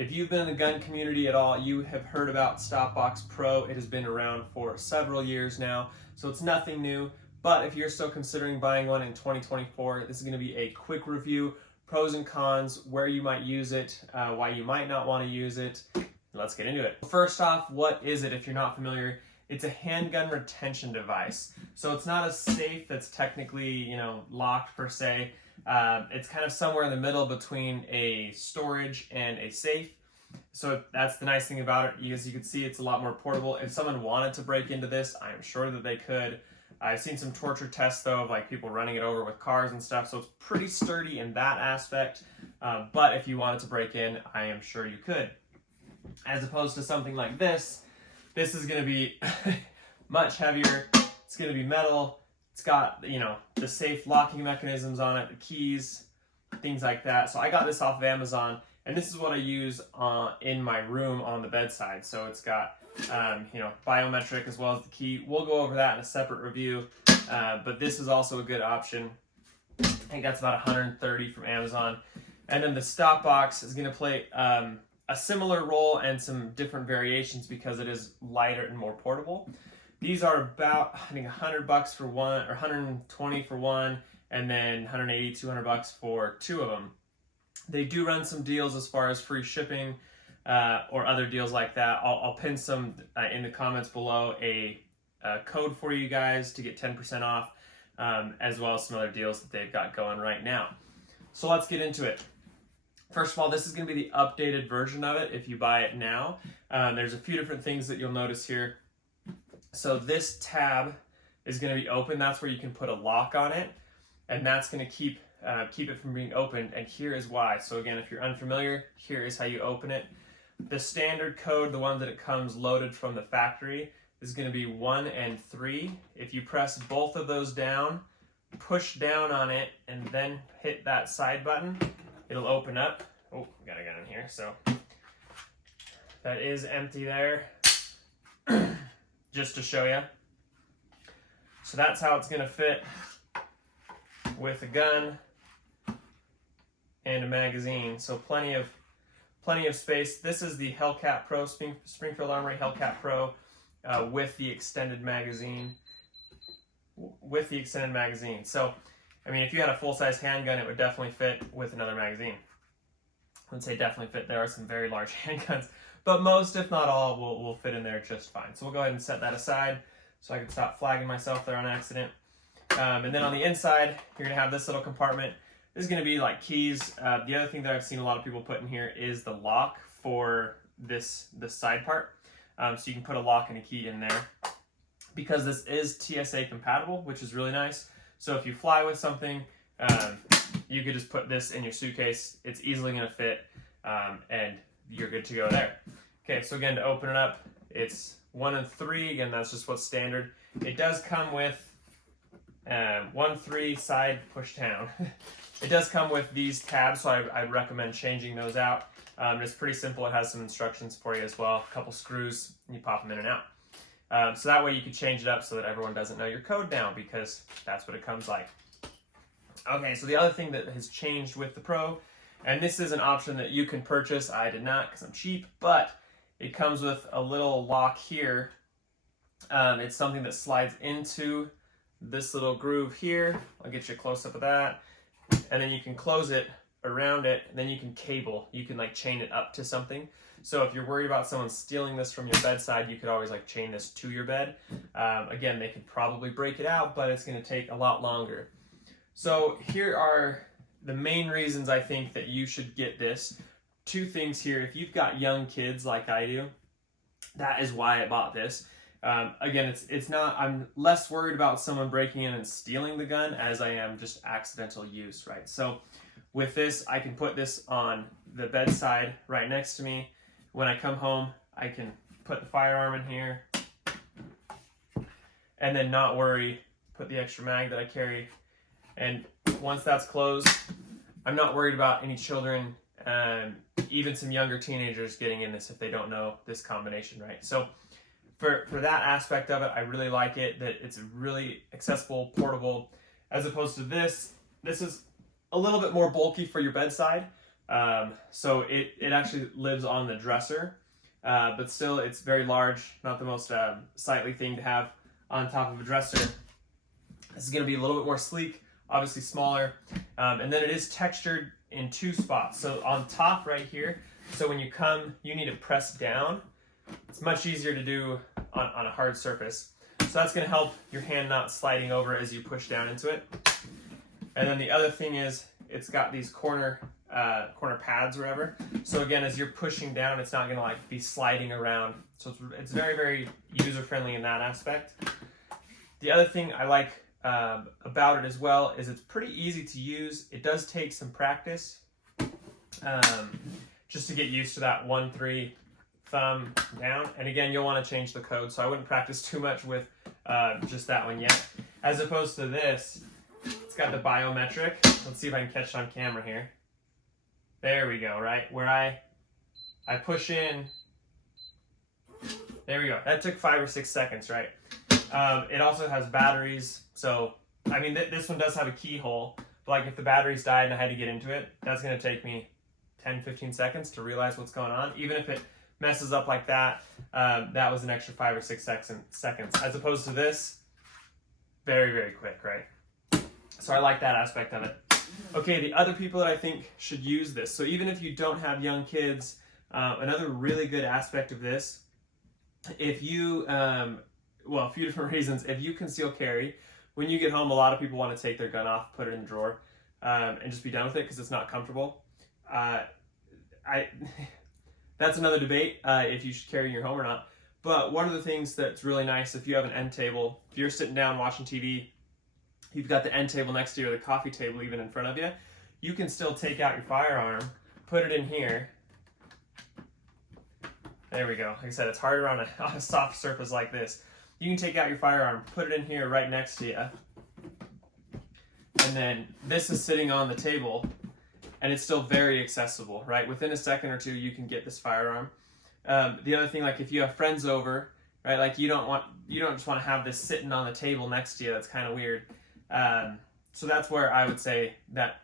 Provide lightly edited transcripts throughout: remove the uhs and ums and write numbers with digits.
If you've been in the gun community at all, you have heard about Stopbox Pro. It has been around for several years now, so it's nothing new. But if you're still considering buying one in 2024, this is going to be a quick review, pros and cons, where you might use it, why you might not want to use it. Let's get into it. First off, what is it if you're not familiar? It's a handgun retention device. So it's not a safe that's technically, locked per se. It's kind of somewhere in the middle between a storage and a safe. So that's the nice thing about it. As you can see, it's a lot more portable. If someone wanted to break into this, I'm sure that they could. I've seen some torture tests though of like people running it over with cars and stuff. So it's pretty sturdy in that aspect. But if you wanted to break in, I am sure you could. As opposed to something like this is going to be much heavier. It's going to be metal. It's got, the safe locking mechanisms on it, the keys, things like that. So I got this off of Amazon, and this is what I use in my room on the bedside. So it's got, biometric as well as the key. We'll go over that in a separate review, but this is also a good option. I think that's about $130 from Amazon. And then the Stopbox is going to play a similar role and some different variations because it is lighter and more portable. These are about, I think, $100 for one, or $120 for one, and then $180, $200 for two of them. They do run some deals as far as free shipping or other deals like that. I'll pin some in the comments below, a code for you guys to get 10% off, as well as some other deals that they've got going right now. So let's get into it. First of all, this is going to be the updated version of it if you buy it now. There's a few different things that you'll notice here. So this tab is going to be open. That's where you can put a lock on it, and that's going to keep it from being opened. And here is why. So again, if you're unfamiliar, here is how you open it. The standard code, the one that it comes loaded from the factory, is going to be 1 and 3. If you press both of those down, push down on it, and then hit that side button, it'll open up. Oh, got a gun in here, so that is empty there, just to show you. So that's how it's going to fit with a gun and a magazine. So plenty of space. This is the Hellcat Pro, Springfield Armory Hellcat Pro, with the extended magazine. So, I mean, if you had a full-size handgun, it would definitely fit with another magazine. I wouldn't say definitely fit. There are some very large handguns, but most, if not all, will fit in there just fine. So we'll go ahead and set that aside so I can stop flagging myself there on accident. And then on the inside, you're going to have this little compartment. This is going to be like keys. The other thing that I've seen a lot of people put in here is the lock for this side part. So you can put a lock and a key in there. Because this is TSA compatible, which is really nice. So if you fly with something, you could just put this in your suitcase. It's easily going to fit, and you're good to go there. Okay, so again, to open it up, it's 1 and 3. Again, that's just what's standard. It does come with 1, 3, side, push down. It does come with these tabs, so I'd recommend changing those out. It's pretty simple. It has some instructions for you as well. A couple screws, and you pop them in and out. So that way you can change it up so that everyone doesn't know your code now, because that's what it comes like. Okay, so the other thing that has changed with the Pro, and this is an option that you can purchase. I did not because I'm cheap, but it comes with a little lock here. It's something that slides into this little groove here. I'll get you a close-up of that. And then you can close it around it, and then you can cable. You can like chain it up to something. So if you're worried about someone stealing this from your bedside, you could always like chain this to your bed. Again, they could probably break it out, but it's going to take a lot longer. So here are the main reasons I think that you should get this. 2 things here. If you've got young kids like I do, that is why I bought this. Again, it's not, I'm less worried about someone breaking in and stealing the gun as I am just accidental use, right? So with this, I can put this on the bedside right next to me. When I come home, I can put the firearm in here and then not worry, put the extra mag that I carry. And once that's closed, I'm not worried about any children, even some younger teenagers getting in this if they don't know this combination, right? So for that aspect of it, I really like it, that it's really accessible, portable, as opposed to this. This is a little bit more bulky for your bedside. So it actually lives on the dresser, but still it's very large, not the most sightly thing to have on top of a dresser. This is going to be a little bit more sleek, obviously smaller, and then it is textured in 2 spots. So on top right here, so when you come, you need to press down. It's much easier to do on a hard surface. So that's going to help your hand not sliding over as you push down into it. And then the other thing is it's got these corner pads or whatever. So again, as you're pushing down, it's not going to like be sliding around. So it's very, very user-friendly in that aspect. The other thing I like about it as well is it's pretty easy to use. It does take some practice just to get used to that 1-3 thumb down. And again, you'll want to change the code, so I wouldn't practice too much with just that one yet. As opposed to this, it's got the biometric. Let's see if I can catch it on camera here. There we go, right? Where I push in. There we go. That took 5 or 6 seconds, right? It also has batteries, so I mean this one does have a keyhole, but like if the batteries died and I had to get into it, that's going to take me 10-15 seconds to realize what's going on. Even if it messes up like that, that was an extra 5 or 6 seconds, as opposed to this, very, very quick, right? So I like that aspect of it. Okay, the other people that I think should use this, so even if you don't have young kids, another really good aspect of this, if you well, a few different reasons. If you conceal carry, when you get home, a lot of people want to take their gun off, put it in the drawer, and just be done with it because it's not comfortable. That's another debate, if you should carry in your home or not. But one of the things that's really nice, if you have an end table, if you're sitting down watching TV, you've got the end table next to you or the coffee table even in front of you, you can still take out your firearm, put it in here. There we go. Like I said, it's harder on a soft surface like this. You can take out your firearm, put it in here right next to you, and then this is sitting on the table, and it's still very accessible, right? Within a second or two, you can get this firearm. The other thing, like if you have friends over, right? Like you don't just want to have this sitting on the table next to you. That's kind of weird. So that's where I would say that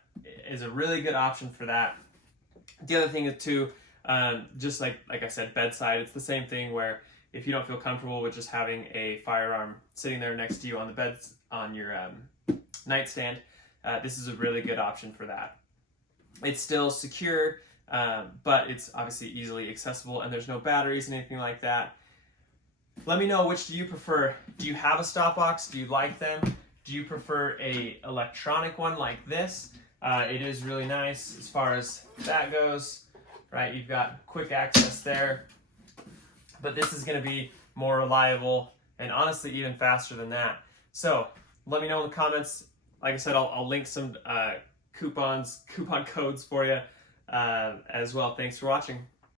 is a really good option for that. The other thing is too, just like I said, bedside. It's the same thing where if you don't feel comfortable with just having a firearm sitting there next to you on the bed, on your nightstand, this is a really good option for that. It's still secure, but it's obviously easily accessible, and there's no batteries and anything like that. Let me know, which do you prefer? Do you have a Stopbox? Do you like them? Do you prefer a electronic one like this? It is really nice as far as that goes, right? You've got quick access there, but this is going to be more reliable and honestly even faster than that. So let me know in the comments. Like I said, I'll link some coupon codes for you as well. Thanks for watching.